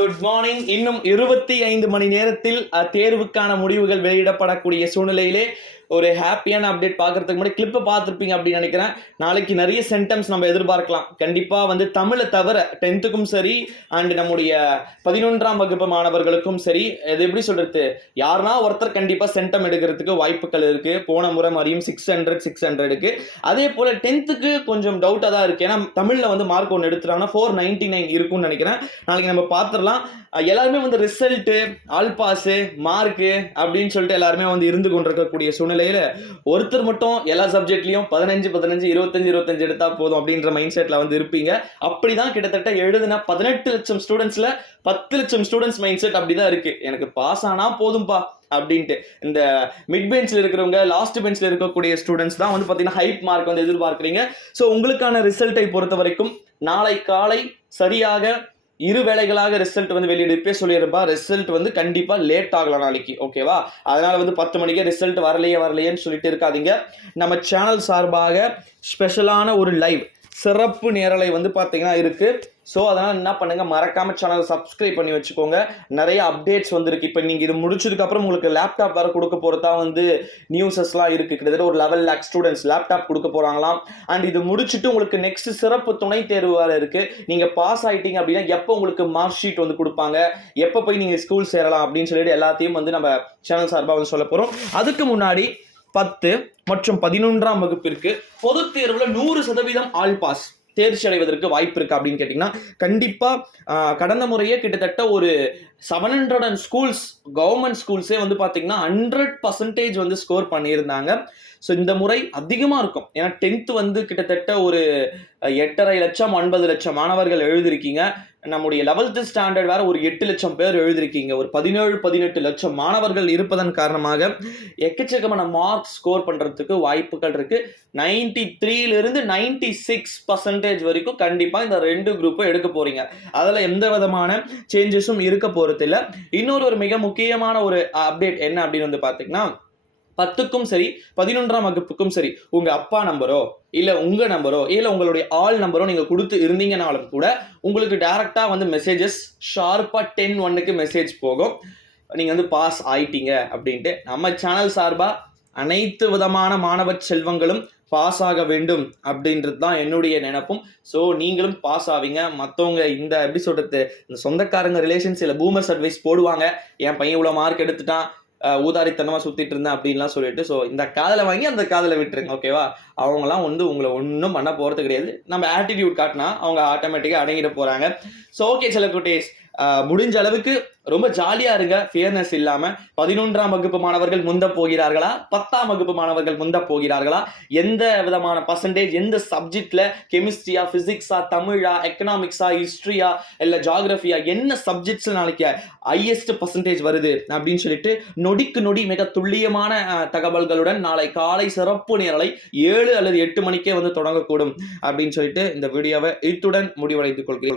Good morning. இன்னும் 25 மணி நேரத்தில் தேர்வுக்கான முடிவுகள் வெளியிடப்படக்கூடிய சூழ்நிலையிலே ஒரு ஹாப்பியான அப்டேட் பார்க்கறதுக்கு முன்னாடி கிளிப்பை பார்த்துருப்பீங்க அப்படின்னு நினைக்கிறேன். நாளைக்கு நிறைய சென்டம்ஸ் நம்ம எதிர்பார்க்கலாம். கண்டிப்பாக வந்து தமிழை தவிர 10th சரி அண்ட் நம்முடைய 11ஆம் வகுப்பு மாணவர்களுக்கும் சரி, இது எப்படி சொல்றது, யாருன்னா ஒருத்தர் கண்டிப்பாக சென்டம் எடுக்கிறதுக்கு வாய்ப்புகள் இருக்கு. போன முறை மாதிரியும் 600 அதே போல 10th கொஞ்சம் டவுட்டாக தான் இருக்கு. ஏன்னா தமிழில் வந்து மார்க் ஒன்று எடுத்துட்டாங்கன்னா 499 இருக்கும்னு நினைக்கிறேன். நாளைக்கு நம்ம பார்த்துடலாம். எல்லாருமே வந்து ரிசல்ட்டு, ஆல் பாஸு, மார்க்கு அப்படின்னு சொல்லிட்டு எல்லாருமே வந்து இருந்து கொண்டிருக்கக்கூடிய சூழ்நிலையில ஒருத்தர் மட்டும் எல்லா சப்ஜெக்ட்லையும் 15 25 எடுத்தா போதும் அப்படின்ற மைண்ட் செட்ல வந்து இருப்பீங்க. அப்படிதான் கிட்டத்தட்ட எழுதுனா 18 லட்சம் ஸ்டூடெண்ட்ஸ்ல 10 லட்சம் ஸ்டூடெண்ட்ஸ் மைண்ட் செட் அப்படிதான் இருக்கு. எனக்கு பாஸ் ஆனா போதும்பா அப்படின்ட்டு. இந்த மிட் பெஞ்சில் இருக்கிறவங்க, லாஸ்ட் பெஞ்சில் இருக்கக்கூடிய ஸ்டூடெண்ட்ஸ் தான் வந்து பார்த்தீங்கன்னா ஹைப் மார்க் வந்து எதிர்பார்க்குறீங்க. ஸோ உங்களுக்கான ரிசல்ட்டை பொறுத்த வரைக்கும் நாளை காலை சரியாக 2 வேளைகளாக ரிசல்ட் வந்து வெளியிடுப்பே சொல்லியிருப்பா. ரிசல்ட் வந்து கண்டிப்பா லேட் ஆகலாம் நாளைக்கு, ஓகேவா? அதனால வந்து 10 மணிக்கே ரிசல்ட் வரலையேன்னு சொல்லிட்டு இருக்காதீங்க. நம்ம சேனல் சார்பாக ஸ்பெஷலான ஒரு லைவ் சிறப்பு நேரலை வந்து பார்த்தீங்கன்னா இருக்கு. ஸோ அதனால் என்ன பண்ணுங்க, மறக்காம சேனலை சப்ஸ்கிரைப் பண்ணி வச்சுக்கோங்க. நிறைய அப்டேட்ஸ் வந்துருக்கு. இப்போ நீங்கள் இது முடிச்சதுக்கு அப்புறம் உங்களுக்கு லேப்டாப் வேறு கொடுக்க போகிறதா வந்து நியூஸஸ்லாம் இருக்குது. கிட்டத்தட்ட ஒரு 11 lakh ஸ்டூடெண்ட்ஸ் லேப்டாப் கொடுக்க போகிறாங்களாம். அண்ட் இது முடிச்சுட்டு உங்களுக்கு நெக்ஸ்ட் சிறப்பு துணை தேர்வு வேறு இருக்குது. நீங்கள் பாஸ் ஆகிட்டீங்க அப்படின்னா எப்போ உங்களுக்கு மார்க் ஷீட் வந்து கொடுப்பாங்க, எப்போ போய் நீங்கள் ஸ்கூல் சேரலாம் அப்படின்னு சொல்லிட்டு எல்லாத்தையும் வந்து நம்ம சேனல் சார்பாக வந்து சொல்ல போகிறோம். அதுக்கு முன்னாடி 10 மற்றும் 11ஆம் வகுப்பிற்கு பொதுத் தேர்வுல 100% ஆல் பாஸ் தேர்ச்சி அடைவதற்கு வாய்ப்பு இருக்கு அப்படின்னு கேட்டீங்கன்னா, கண்டிப்பா கடந்த முறையே கிட்டத்தட்ட ஒரு 700 ஸ்கூல்ஸ், கவர்மெண்ட் ஸ்கூல்ஸே வந்து பார்த்தீங்கன்னா 100% வந்து ஸ்கோர் பண்ணியிருந்தாங்க. ஸோ இந்த முறை அதிகமாக இருக்கும். ஏன்னா 10th வந்து கிட்டத்தட்ட ஒரு 8.5 லட்சம் 9 லட்சம் மாணவர்கள் எழுதிருக்கீங்க. நம்முடைய 11th ஸ்டாண்டர்ட் வேற ஒரு 8 லட்சம் பேர் எழுதிருக்கீங்க. ஒரு 17-18 லட்சம் மாணவர்கள் இருப்பதன் காரணமாக எக்கச்சக்கமான மார்க் ஸ்கோர் பண்றதுக்கு வாய்ப்புகள் இருக்கு. 93 96% வரைக்கும் கண்டிப்பா இந்த 2 குரூப்பும் எடுக்க போறீங்க. அதுல எந்த விதமான சேஞ்சஸும் இருக்க போறது இல்லை. இன்னொரு மிக முக்கியமான ஒரு அப்டேட் என்ன அப்படின்னு வந்து பாத்தீங்கன்னா, 10க்கும் சரி 11ஆம் வகுப்புக்கும் சரி உங்க அப்பா நம்பரோ இல்ல உங்க நம்பரோ இல்ல உங்களுடைய ஆல் நம்பரோ நீங்க கொடுத்து இருந்தீங்கன்னாலும் கூட உங்களுக்கு டைரக்டா வந்து மெசேஜஸ் ஷார்ப்பா 10:01 மெசேஜ் போகும். நீங்க வந்து பாஸ் ஆயிட்டீங்க அப்படின்ட்டு. நம்ம சேனல் சார்பா அனைத்து விதமான மாணவ செல்வங்களும் பாஸ் ஆக வேண்டும் அப்படின்றது தான் என்னுடைய நினைப்பும். ஸோ நீங்களும் பாஸ் ஆவீங்க. மற்றவங்க இந்த எப்படி சொல்றது, இந்த சொந்தக்காரங்க ரிலேஷன்ஸ் இல்லை பூமர்ஸ் அட்வைஸ் போடுவாங்க, என் பையன் இவ்வளோ மார்க் எடுத்துட்டான், ஊதாரித்தனமா சுத்திட்டு இருந்தேன் அப்படின்லாம் சொல்லிட்டு. ஸோ இந்த காதலை வாங்கி அந்த காதலை விட்டுருங்க, ஓகேவா? அவங்களாம் வந்து உங்களை ஒன்றும் பண்ண போறது கிடையாது. நம்ம ஆட்டிடியூட் காட்டினா அவங்க ஆட்டோமேட்டிக்காக அடங்கிட்டு போறாங்க. ஸோ ஓகே செல்லக்குட்டீஸ், முடிஞ்ச அளவுக்கு ரொம்ப ஜாலியா இருங்க, ஃபியர்னஸ் இல்லாம. 11ஆம் வகுப்பு மாணவர்கள் முந்த போகிறார்களா, 10ஆம் வகுப்பு மாணவர்கள் முந்த போகிறார்களா, எந்த விதமான பர்சன்டேஜ், எந்த சப்ஜெக்ட்ல, கெமிஸ்ட்ரியா, பிசிக்ஸா, தமிழா, எக்கனாமிக்ஸா, ஹிஸ்டரியா இல்ல ஜியோகிராஃபியா, என்ன சப்ஜெக்ட்ஸ்ல நாளைக்கு ஹையஸ்ட் பர்சன்டேஜ் வருது அப்படின்னு சொல்லிட்டு நொடிக்கு நொடி மிக துல்லியமான தகவல்களுடன் நாளை காலை சிறப்பு நேரலை 7 அல்லது 8 மணிக்கே வந்து தொடங்கக்கூடும் அப்படின்னு சொல்லிட்டு இந்த வீடியோவை இத்துடன் முடிவடைத்துக் கொள்கிறேன்.